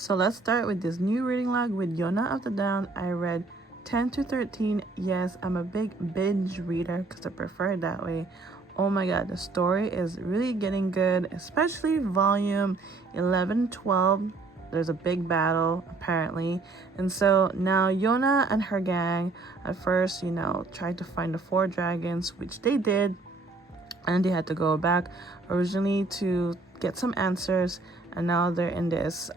So let's start with this new reading log with Yona of the Dawn. I read 10 to 13. Yes, I'm a big binge reader because I prefer it that way. Oh my god, the story is really getting good, especially volume 11, 12. There's a big battle apparently, and so now Yona and her gang at first, tried to find the four dragons, which they did, and they had to go back originally to get some answers, and now they're in this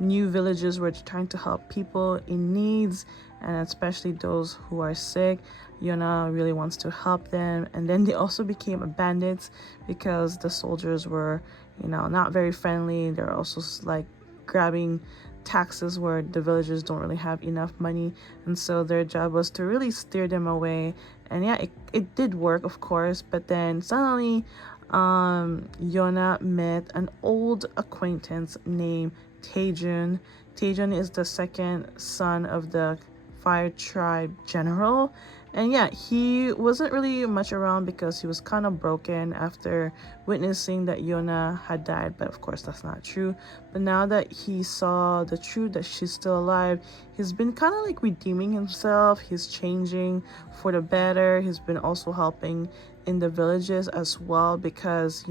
new villages where they're trying to help people in needs, and especially those who are sick. Yona really wants to help them, and then they also became bandits because the soldiers were, not very friendly. They're also like grabbing taxes where the villagers don't really have enough money, and so their job was to really steer them away. And yeah, it did work, of course, but then suddenly Yona met an old acquaintance named Taejun. Taejun is the second son of the Fire Tribe general, and yeah, he wasn't really much around because he was kind of broken after witnessing that Yona had died, but of course that's not true. But now that he saw the truth that she's still alive, he's been kind of like redeeming himself. He's changing for the better. He's been also helping in the villages as well because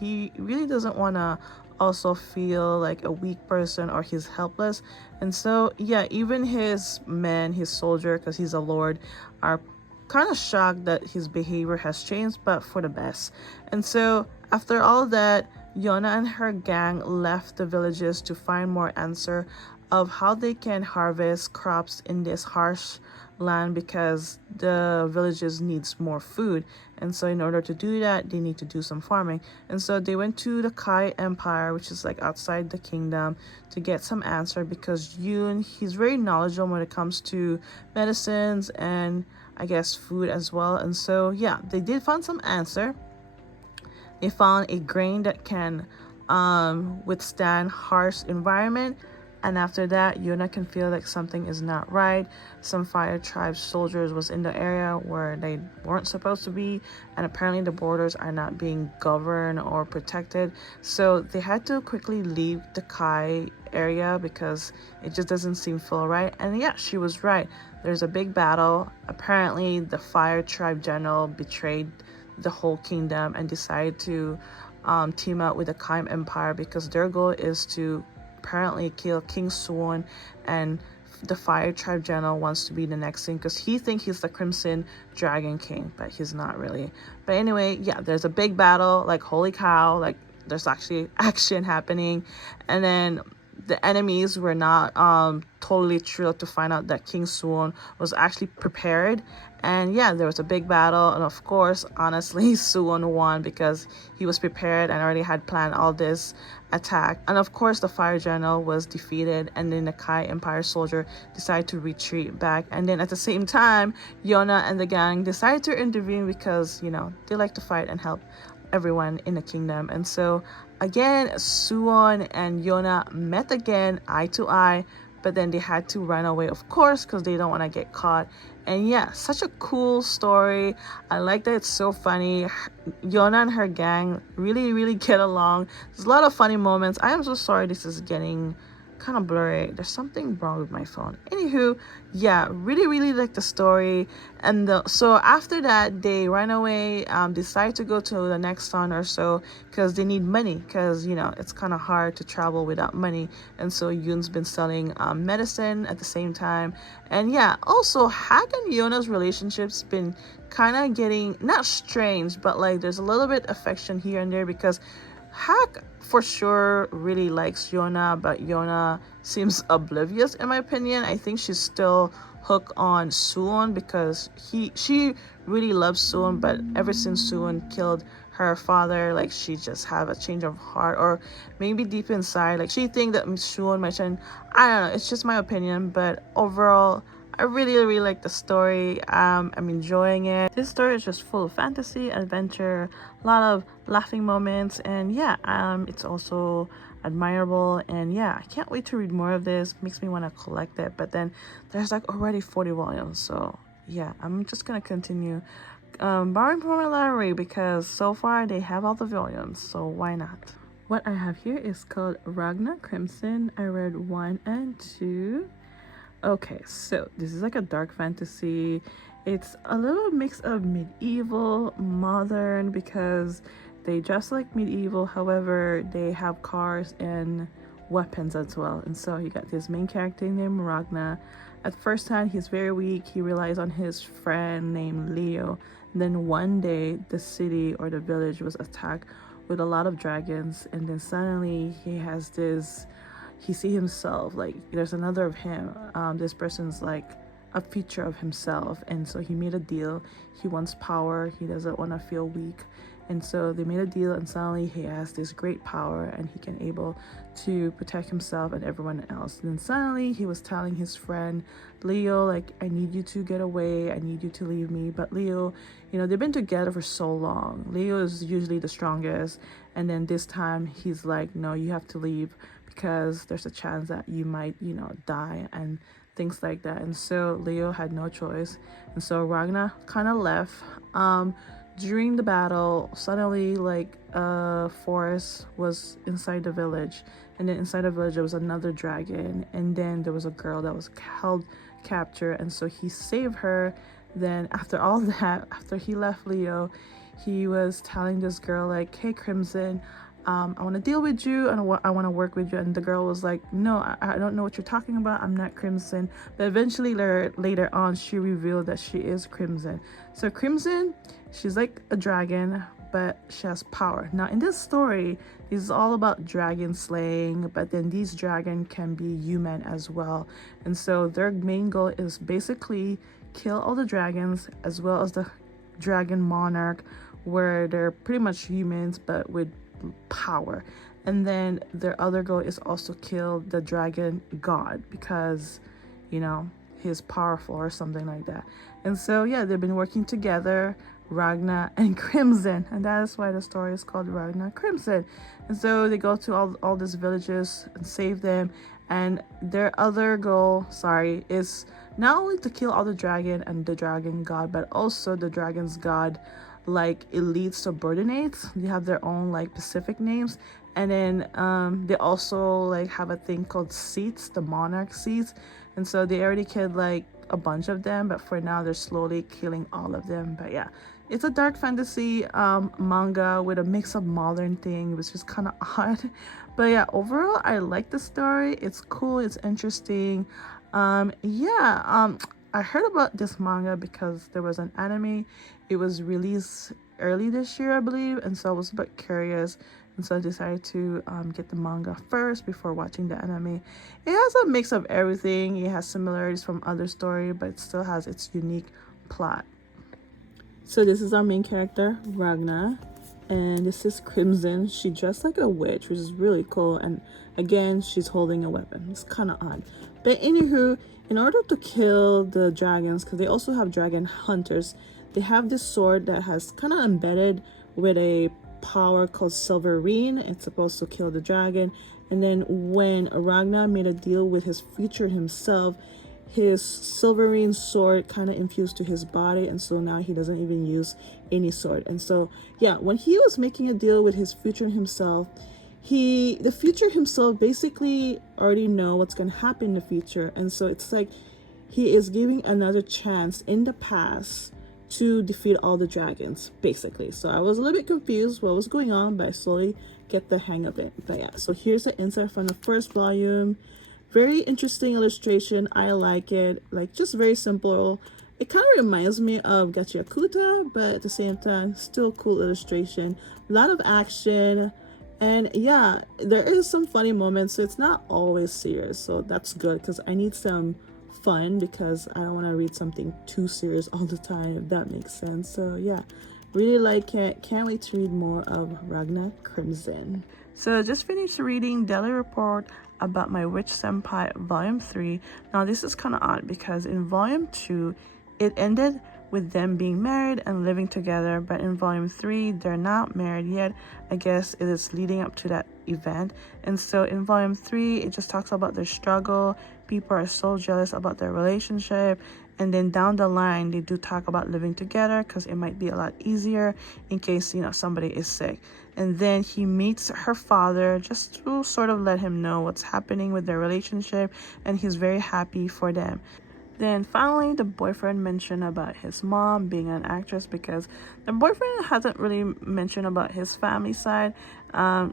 he really doesn't want to also feel like a weak person or he's helpless. And so yeah, even his men, his soldier, because he's a lord, are kind of shocked that his behavior has changed, but for the best. And so after all that, Yona and her gang left the villages to find more answer of how they can harvest crops in this harsh land because the villages needs more food, and so in order to do that they need to do some farming. And so they went to the Kai Empire, which is like outside the kingdom, to get some answer because Yoon, he's very knowledgeable when it comes to medicines and I guess food as well. And so yeah, they did find some answer. They found a grain that can withstand harsh environment. And after that, Yuna can feel like something is not right. Some Fire Tribe soldiers was in the area where they weren't supposed to be, and apparently the borders are not being governed or protected. So they had to quickly leave the Kai area because it just doesn't seem full right. And yeah, she was right. There's a big battle. Apparently the Fire Tribe general betrayed the whole kingdom and decided to team up with the Kai Empire because their goal is to apparently kill King Suwon, and the Fire Tribe general wants to be the next thing because he thinks he's the Crimson Dragon King, but he's not really. But anyway, yeah, there's a big battle, like holy cow, like there's actually action happening. And then the enemies were not totally thrilled to find out that King Suwon was actually prepared. And yeah, there was a big battle, and of course, honestly, Suwon won because he was prepared and already had planned all this attack. And of course, the fire general was defeated, and then the Kai Empire soldier decided to retreat back. And then at the same time, Yona and the gang decided to intervene because they like to fight and help everyone in the kingdom. And so again, Suwon and Yona met again eye to eye, but then they had to run away, of course, because they don't want to get caught. And yeah, such a cool story. I like that it's so funny. Yona and her gang really get along. There's a lot of funny moments. I am so sorry this is getting kind of blurry. There's something wrong with my phone. Anywho, yeah, really like the story. And so after that, they ran away, decide to go to the next town or so because they need money because it's kind of hard to travel without money. And so Yoon's been selling medicine at the same time. And yeah, also Hak and Yona's relationship's been kind of getting not strange, but like there's a little bit affection here and there because Hak for sure really likes Yona, but Yona seems oblivious in my opinion. I think she's still hooked on Suwon because she really loves Suwon, but ever since Suwon killed her father, like she just have a change of heart, or maybe deep inside like she think that Suwon might change. I don't know, it's just my opinion, but overall I really like the story. I'm enjoying it. This story is just full of fantasy, adventure, a lot of laughing moments, and yeah, it's also admirable. And yeah, I can't wait to read more of this. Makes me want to collect it, but then there's like already 40 volumes, so yeah, I'm just gonna continue borrowing from my library because so far they have all the volumes, so why not? What I have here is called Ragnar Crimson. I read 1 and 2. Okay, so this is like a dark fantasy. It's a little mix of medieval, modern, because they dress like medieval, however, they have cars and weapons as well. And so you got this main character named Ragnar. At first hand, he's very weak. He relies on his friend named Leo. And then one day, the city or the village was attacked with a lot of dragons. And then suddenly he has this, he see himself, like there's another of him. This person's like a feature of himself. And so he made a deal. He wants power. He doesn't want to feel weak. And so they made a deal, and suddenly he has this great power and he can able to protect himself and everyone else. And then suddenly he was telling his friend Leo, like, I need you to get away, I need you to leave me. But Leo, you know, they've been together for so long. Leo is usually the strongest, and then this time he's like, no, you have to leave because there's a chance that you might, you know, die and things like that. And so Leo had no choice, and so Ragnar kind of left. During the battle, suddenly like a forest was inside the village, and then inside the village there was another dragon, and then there was a girl that was held capture, and so he saved her. Then after all that, after he left Leo, he was telling this girl like, hey Crimson, I want to deal with you and I want to work with you. And the girl was like, no, I don't know what you're talking about, I'm not Crimson. But eventually later on she revealed that she is Crimson. So Crimson, she's like a dragon, but she has power. Now in this story, this is all about dragon slaying, but then these dragons can be human as well. And so their main goal is basically kill all the dragons as well as the dragon monarch, where they're pretty much humans but with power. And then their other goal is also kill the dragon god, because, you know, he's powerful or something like that. And so yeah, they've been working together, Ragnar and Crimson, and that is why the story is called Ragnar Crimson. And so they go to all these villages and save them, and their other goal, is not only to kill all the dragon and the dragon god, but also the dragon's god like elite subordinates. They have their own like specific names. And then they also like have a thing called seats, the monarch seats. And so they already killed like a bunch of them, but for now they're slowly killing all of them. But yeah, it's a dark fantasy manga with a mix of modern thing, which is kind of odd. But yeah, overall I like the story. It's cool, it's interesting. I heard about this manga because there was an anime. It was released early this year, I believe, and so I was a bit curious, and so I decided to get the manga first before watching the anime. It has a mix of everything. It has similarities from other story, but it still has its unique plot. So this is our main character, Ragnar, and this is Crimson. She dressed like a witch, which is really cool, and again, she's holding a weapon. It's kind of odd. But anywho, in order to kill the dragons, because they also have dragon hunters, they have this sword that has kind of embedded with a power called Silverine. It's supposed to kill the dragon. And then when Ragnar made a deal with his future himself, his Silverine sword kind of infused to his body, and so now he doesn't even use any sword. And so yeah, when he was making a deal with his future himself, the future himself basically already know what's going to happen in the future, and so it's like he is giving another chance in the past to defeat all the dragons, basically. So I was a little bit confused what was going on, but I slowly get the hang of it. But yeah, so here's the insert from the first volume. Very interesting illustration. I like it, like just very simple. It kind of reminds me of Gachiakuta, but at the same time still cool illustration, a lot of action. And yeah, there is some funny moments, so it's not always serious, so that's good, because I need some fun, because I don't want to read something too serious all the time, if that makes sense. So yeah, really like it. Can't wait to read more of Ragnar Crimson. So I just finished reading Daily Report About My Witch Senpai Volume 3. Now this is kind of odd because in Volume 2 it ended with them being married and living together, but in Volume 3 they're not married yet. I guess it is leading up to that event. And so in Volume 3 it just talks about their struggle. People are so jealous about their relationship, and then down the line they do talk about living together because it might be a lot easier in case, you know, somebody is sick. And then he meets her father just to sort of let him know what's happening with their relationship, and he's very happy for them. Then finally, the boyfriend mentioned about his mom being an actress, because the boyfriend hasn't really mentioned about his family side.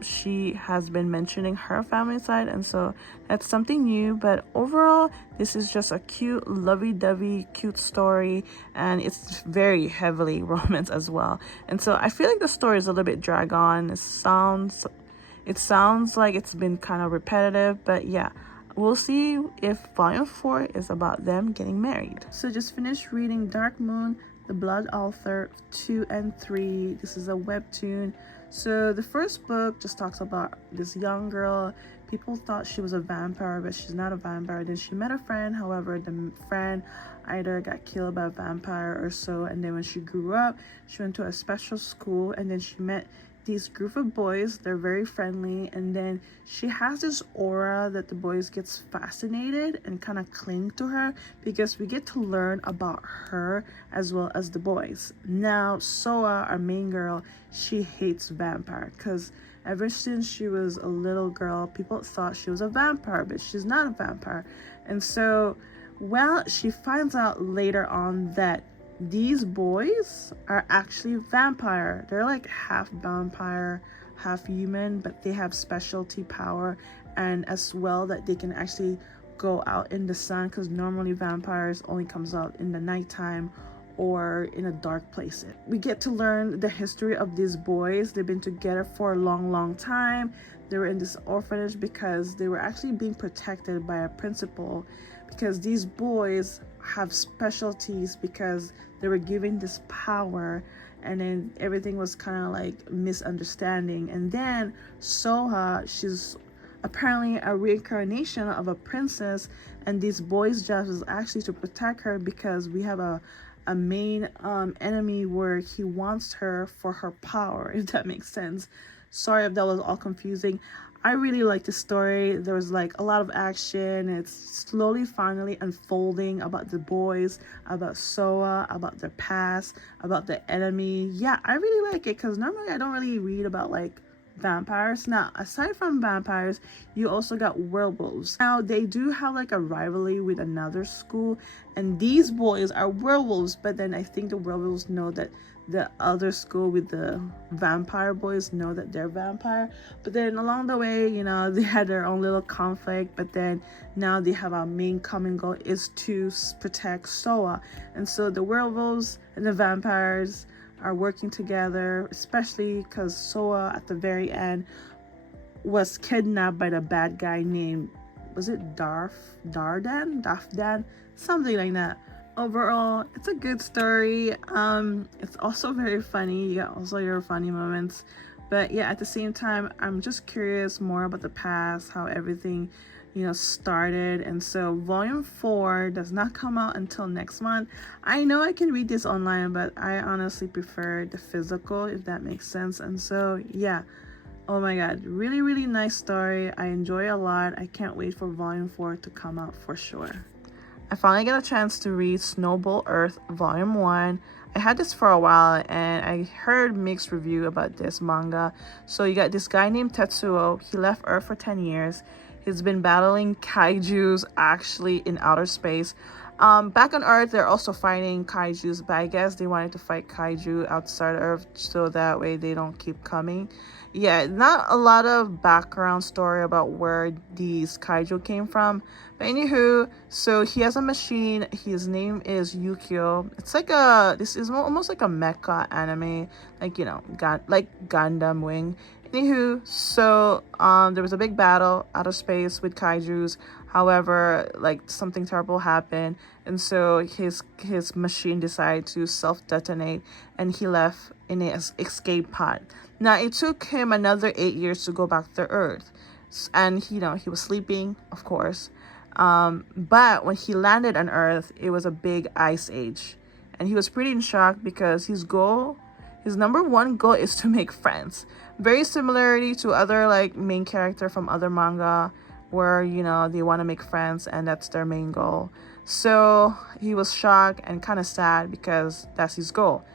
She has been mentioning her family side, and so that's something new. But overall, this is just a cute, lovey-dovey, cute story, and it's very heavily romance as well. And so I feel like the story is a little bit drag on. It sounds like it's been kind of repetitive, but yeah. We'll see if volume 4 is about them getting married. So just finished reading Dark Moon, The Blood Author 2 and 3. This is a webtoon. So the first book just talks about this young girl. People thought she was a vampire, but she's not a vampire. Then she met a friend. However, the friend either got killed by a vampire or so. And then when she grew up, she went to a special school, and then she met these group of boys. They're very friendly, and then she has this aura that the boys gets fascinated and kind of cling to her, because we get to learn about her as well as the boys. Now Soa, our main girl, she hates vampire because ever since she was a little girl, people thought she was a vampire, but she's not a vampire. And so, well, she finds out later on that these boys are actually vampire. They're like half vampire, half human, but they have specialty power, and as well that they can actually go out in the sun, because normally vampires only comes out in the nighttime or in a dark place. We get to learn the history of these boys. They've been together for a long time. They were in this orphanage because they were actually being protected by a principal, because these boys have specialties because they were given this power, and then everything was kind of like misunderstanding. And then Soha, she's apparently a reincarnation of a princess, and these boys' job is actually to protect her, because we have a main enemy where he wants her for her power, if that makes sense. Sorry if that was all confusing. I really like the story. There was like a lot of action. It's slowly finally unfolding about the boys, about Soa, about their past, about the enemy. Yeah, I really like it, because normally I don't really read about like vampires. Now, aside from vampires, you also got werewolves. Now, they do have like a rivalry with another school, and these boys are werewolves, but then I think the werewolves know that the other school with the vampire boys know that they're vampire. But then along the way, you know, they had their own little conflict, but then now they have our main common goal is to protect Soa. And so the werewolves and the vampires are working together, especially because Soa at the very end was kidnapped by the bad guy named, was it Dafdan, something like that. Overall, it's a good story. It's also very funny. You got also your funny moments, but yeah, at the same time, I'm just curious more about the past, how everything, you know, started. And so volume 4 does not come out until next month. I know I can read this online, but I honestly prefer the physical, if that makes sense. And so yeah, oh my god, really nice story. I enjoy a lot. I can't wait for volume 4 to come out for sure. I finally got a chance to read Snowball Earth Volume 1. I had this for a while, and I heard mixed review about this manga. So you got this guy named Tetsuo. He left Earth for 10 years. He's been battling kaijus actually in outer space. Back on Earth, they're also fighting kaijus, but I guess they wanted to fight kaiju outside Earth so that way they don't keep coming. Yeah, not a lot of background story about where these kaiju came from. But anywho, so he has a machine. His name is Yukio. It's like this is almost like a mecha anime, like, you know, like Gundam Wing. Anywho, so there was a big battle out of space with kaijus. However, like something terrible happened, and so his machine decided to self-detonate, and he left in an escape pod. Now it took him another 8 years to go back to Earth, and he was sleeping, of course. But when he landed on Earth, it was a big ice age, and he was pretty in shock because his number one goal is to make friends. Very similarly to other like main character from other manga, where they want to make friends and that's their main goal. So he was shocked and kind of sad because that's his goal.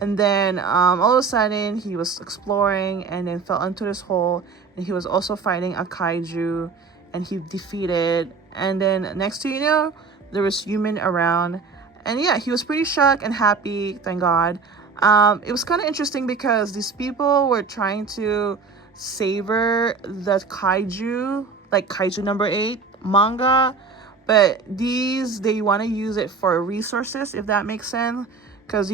And then all of a sudden he was exploring and then fell into this hole, and he was also fighting a kaiju, and he defeated. And then next thing you know, there was human around, and yeah, he was pretty shocked and happy, thank God. It was kind of interesting because these people were trying to savor the kaiju, like kaiju number 8 manga, but they want to use it for resources, if that makes sense, because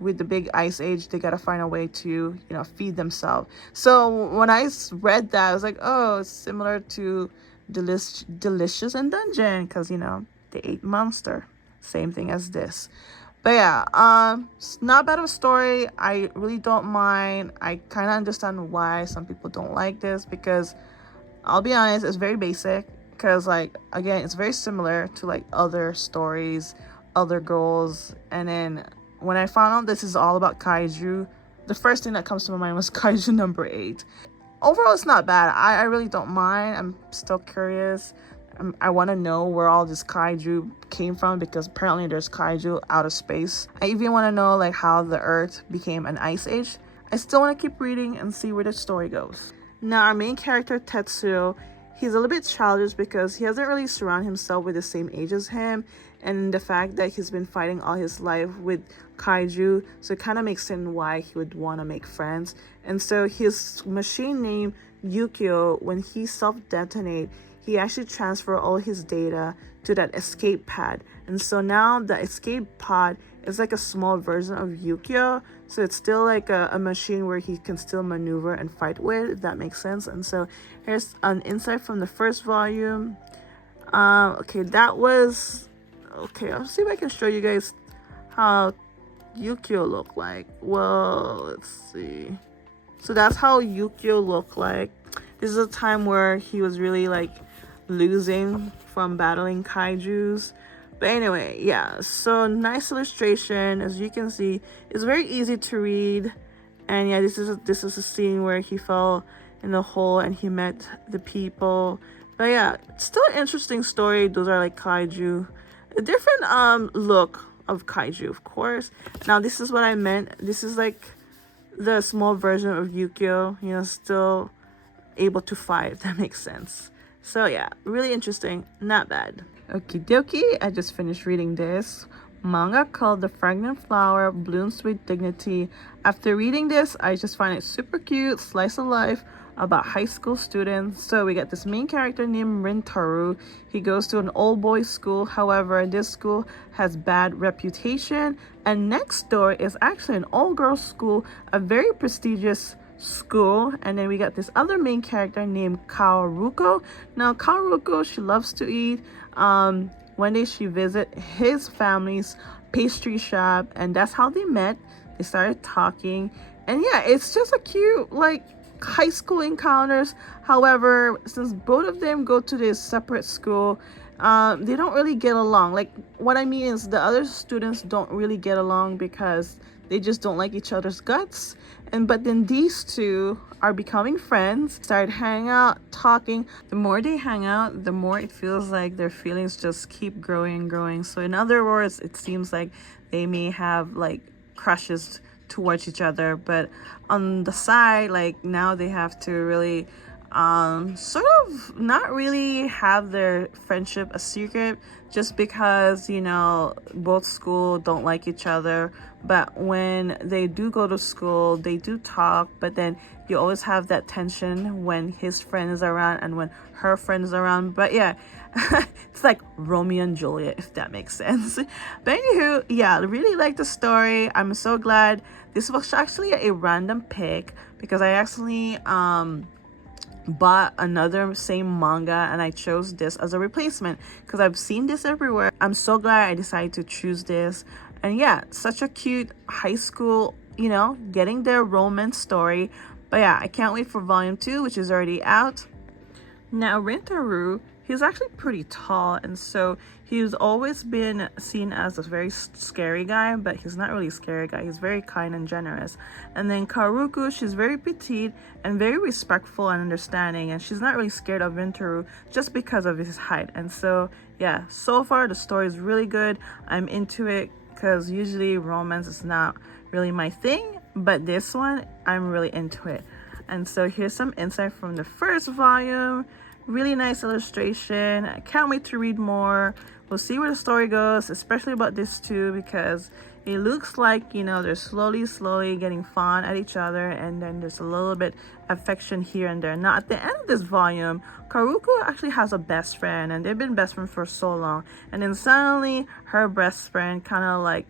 with the big ice age, they got to find a way to feed themselves. So when I read that, I was like, oh, it's similar to Delicious and Dungeon, because they ate monster, same thing as this. But yeah, it's not bad of a story. I really don't mind. I kind of understand why some people don't like this, because I'll be honest, it's very basic. Because again, it's very similar to other stories, other goals. And then when I found out this is all about kaiju, the first thing that comes to my mind was kaiju number 8. Overall, it's not bad. I really don't mind. I'm still curious. I want to know where all this kaiju came from, because apparently there's kaiju out of space. I even want to know how the Earth became an ice age. I still want to keep reading and see where the story goes. Now, our main character, Tetsuo, he's a little bit childish because he hasn't really surrounded himself with the same age as him, and the fact that he's been fighting all his life with kaiju, so it kind of makes sense why he would want to make friends. And so his machine named Yukio, when he self-detonate, he actually transferred all his data to that escape pad. And so now the escape pod is like a small version of Yukio. So it's still like a machine where he can still maneuver and fight with, if that makes sense. And so here's an insight from the first volume. Okay, I'll see if I can show you guys how Yukio looked like. Well, let's see. So that's how Yukio looked like. This is a time where he was really losing from battling kaijus. But anyway, yeah, so nice illustration. As you can see, it's very easy to read. And yeah, this is a scene where he fell in the hole and he met the people. But yeah, it's still an interesting story. Those are kaiju. A different look of kaiju, of course. Now, this is what I meant. This is the small version of Yukio, still able to fight, if that makes sense. So yeah, really interesting, not bad. Okie dokie, I just finished reading this manga called The Fragrant Flower Blooms with Dignity. After reading this, I just find it super cute, slice of life about high school students. So we got this main character named Rintaro. He goes to an old boys school. However, this school has bad reputation, and next door is actually an all girls school, a very prestigious school. And then we got this other main character named Kaoruko. Now Kaoruko, she loves to eat. One day she visit his family's pastry shop, and that's how they met. They started talking, and yeah, it's just a cute high school encounters. However, since both of them go to this separate school, they don't really get along. What I mean is the other students don't really get along because they just don't like each other's guts. But then these two are becoming friends, start hanging out, talking. The more they hang out, the more it feels like their feelings just keep growing and growing. So in other words, it seems like they may have crushes towards each other, but on the side, now they have to really sort of not really have their friendship a secret, just because both school don't like each other. But when they do go to school, they do talk, but then you always have that tension when his friend is around and when her friend is around. But yeah, it's like Romeo and Juliet, if that makes sense. But anywho, yeah, I really like the story. I'm so glad. This was actually a random pick because I actually bought another same manga and I chose this as a replacement because I've seen this everywhere. I'm so glad I decided to choose this. And yeah, such a cute high school, getting their romance story. But yeah, I can't wait for volume 2, which is already out. Now, Rintaro, he's actually pretty tall, and so he's always been seen as a very scary guy, but he's not really a scary guy. He's very kind and generous. And then Karuku, she's very petite and very respectful and understanding, and she's not really scared of Rintoru just because of his height. And so yeah, so far the story is really good. I'm into it because usually romance is not really my thing, but this one I'm really into it. And so here's some insight from the first volume. Really nice illustration. I can't wait to read more. We'll see where the story goes, especially about this too, because it looks like, you know, they're slowly getting fond at each other, and then there's a little bit affection here and there. Now at the end of this volume, Karuku actually has a best friend, and they've been best friends for so long, and then suddenly her best friend kind of like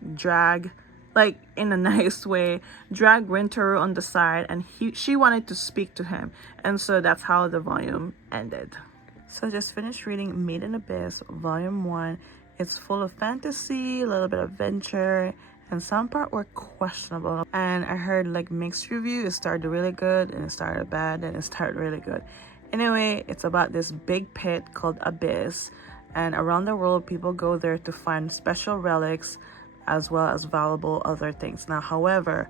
in a nice way, drag Rintoru on the side, and she wanted to speak to him, and so that's how the volume ended. So I just finished reading Made in Abyss Volume 1. It's full of fantasy, a little bit of adventure, and some part were questionable. And I heard like mixed review. It started really good, and it started bad, and it started really good. Anyway, it's about this big pit called Abyss, and around the world people go there to find special relics as well as valuable other things. Now, however,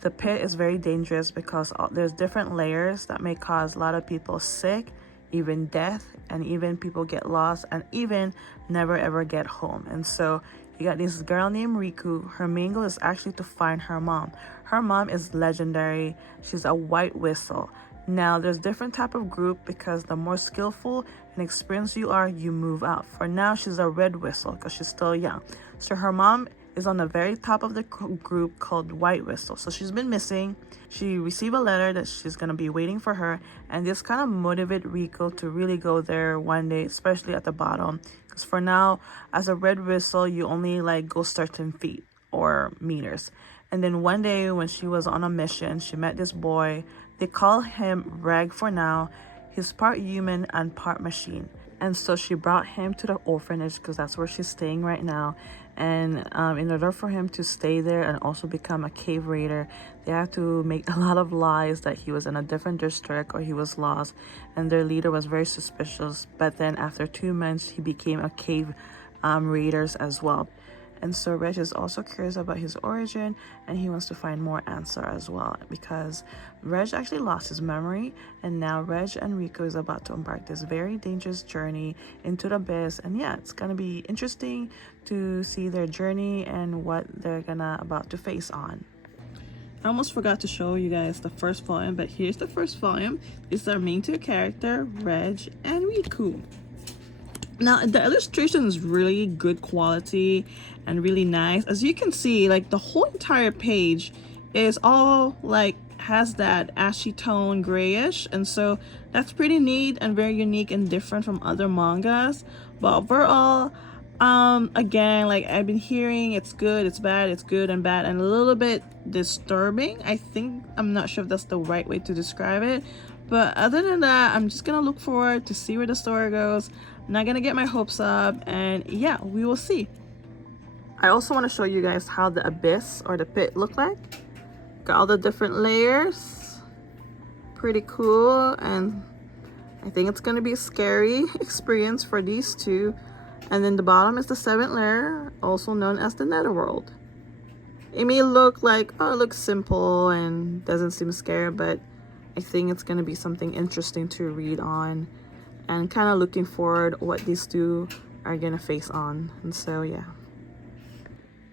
the pit is very dangerous because there's different layers that may cause a lot of people sick, even death, and even people get lost and even never ever get home. And so you got this girl named Riku. Her main goal is actually to find her mom. Her mom is legendary. She's a white whistle. Now there's different type of group, because the more skillful and experienced you are, you move out. For now, she's a red whistle because she's still young. So her mom is on the very top of the group called White Whistle. So she's been missing. She received a letter that she's gonna be waiting for her, and this kind of motivated Rico to really go there one day, especially at the bottom, because for now, as a red whistle, you only like go certain feet or meters. And then one day when she was on a mission, she met this boy. They call him Reg for now. He's part human and part machine. And so she brought him to the orphanage because that's where she's staying right now. And in order for him to stay there and also become a cave raider, they had to make a lot of lies that he was in a different district or he was lost. And their leader was very suspicious. But then after 2 months, he became a cave raiders as well. And so Reg is also curious about his origin, and he wants to find more answer as well, because Reg actually lost his memory, and now Reg and Rico is about to embark this very dangerous journey into the abyss. And yeah, it's gonna be interesting to see their journey and what they're about to face on. I almost forgot to show you guys the first volume, but here's the first volume. It's our main two character, Reg and Riku. Now the illustration is really good quality and really nice. As you can see, like the whole entire page is all like has that ashy tone grayish, and so that's pretty neat and very unique and different from other mangas. But overall, again, like I've been hearing, it's good, it's bad, it's good and bad, and a little bit disturbing. I'm not sure if that's the right way to describe it, but other than that, I'm just gonna look forward to see where the story goes. I'm not gonna get my hopes up, and yeah, we will see. I also want to show you guys how the abyss or the pit look like. Got all the different layers. Pretty cool, and I think it's gonna be a scary experience for these two. And then the bottom is the 7th layer, also known as the netherworld. It may look like, oh, it looks simple and doesn't seem scary, but I think it's gonna be something interesting to read on, and kind of looking forward what these two are gonna face on. And so yeah,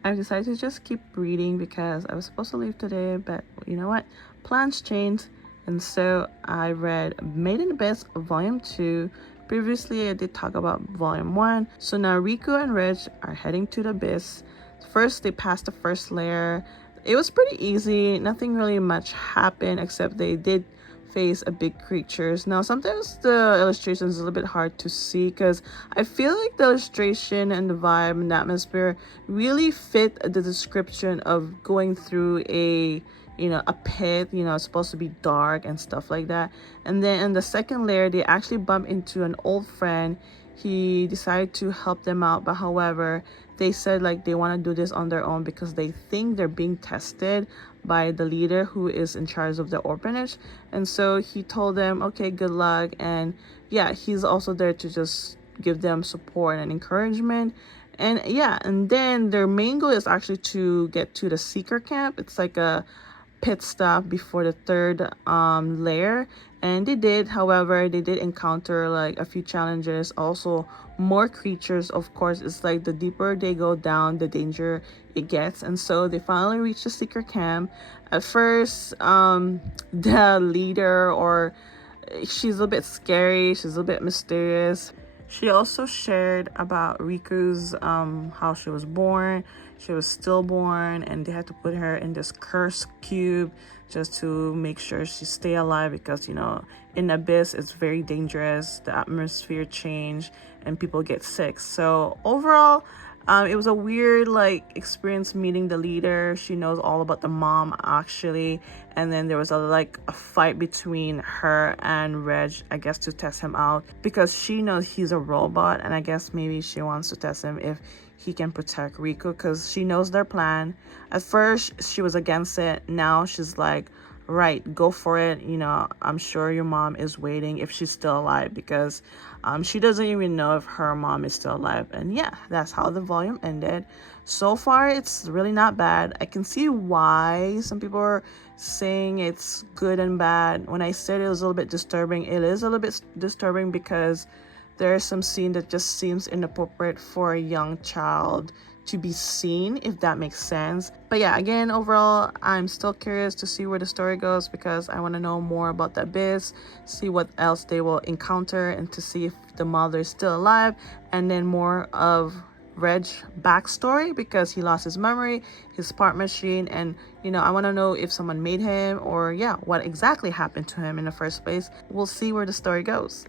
I've decided to just keep reading because I was supposed to leave today, but you know what, plans change. And so I read Made in Abyss Volume 2. Previously I did talk about Volume 1. So now Riku and Reg are heading to the abyss. First they passed the first layer. It was pretty easy, nothing really much happened, except they did face a big creatures. Now sometimes the illustration is a little bit hard to see because I feel like the illustration and the vibe and the atmosphere really fit the description of going through a pit. It's supposed to be dark and stuff like that. And then in the second layer they actually bump into an old friend. He decided to help them out, but however they said like they want to do this on their own because they think they're being tested by the leader who is in charge of the orphanage. And so he told them, okay, good luck. And yeah, he's also there to just give them support and encouragement. And yeah, and then their main goal is actually to get to the seeker camp. It's like a pit stop before the third layer, and they did. However, they did encounter like a few challenges, also more creatures. Of course, it's like the deeper they go down, the danger it gets. And so they finally reached the seeker camp. At first, the leader, or she's a bit scary, she's a bit mysterious. She also shared about Riku's how she was born. She was stillborn, and they had to put her in this cursed cube just to make sure she stay alive, because you know, in abyss it's very dangerous. The atmosphere change and people get sick. So overall, it was a weird like experience meeting the leader. She knows all about the mom actually, and then there was a fight between her and Reg, I guess, to test him out, because she knows he's a robot, and I guess maybe she wants to test him if he can protect Riku, because she knows their plan. At first she was against it, now she's like, right, go for it. You know, I'm sure your mom is waiting if she's still alive, because she doesn't even know if her mom is still alive. And yeah, that's how the volume ended. So far it's really not bad. I can see why some people are saying it's good and bad. When I said it was a little bit disturbing, it is a little bit disturbing because there's some scene that just seems inappropriate for a young child to be seen, if that makes sense. But yeah, again, overall, I'm still curious to see where the story goes, because I want to know more about the abyss, see what else they will encounter, and to see if the mother is still alive, and then more of Reg's backstory, because he lost his memory, his part machine, and you know, I want to know if someone made him, or yeah, what exactly happened to him in the first place. We'll see where the story goes.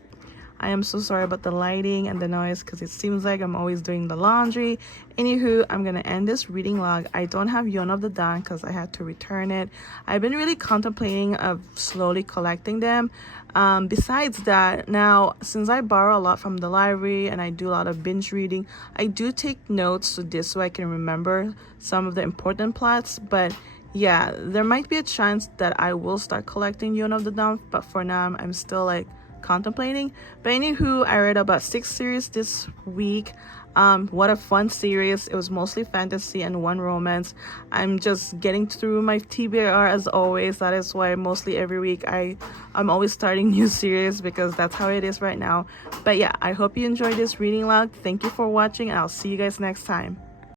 I am so sorry about the lighting and the noise, because it seems like I'm always doing the laundry. Anywho, I'm gonna end this reading log. I don't have Yon of the Dawn because I had to return it. I've been really contemplating of slowly collecting them. Besides that, now since I borrow a lot from the library and I do a lot of binge reading, I do take notes to this so I can remember some of the important plots. But yeah, there might be a chance that I will start collecting Yon of the Dawn, but for now I'm still like contemplating. But anywho, I read about 6 series this week. What a fun series. It was mostly fantasy and one romance. I'm just getting through my TBR as always. That is why mostly every week I'm always starting new series, because that's how it is right now. But yeah, I hope you enjoyed this reading log. Thank you for watching, and I'll see you guys next time.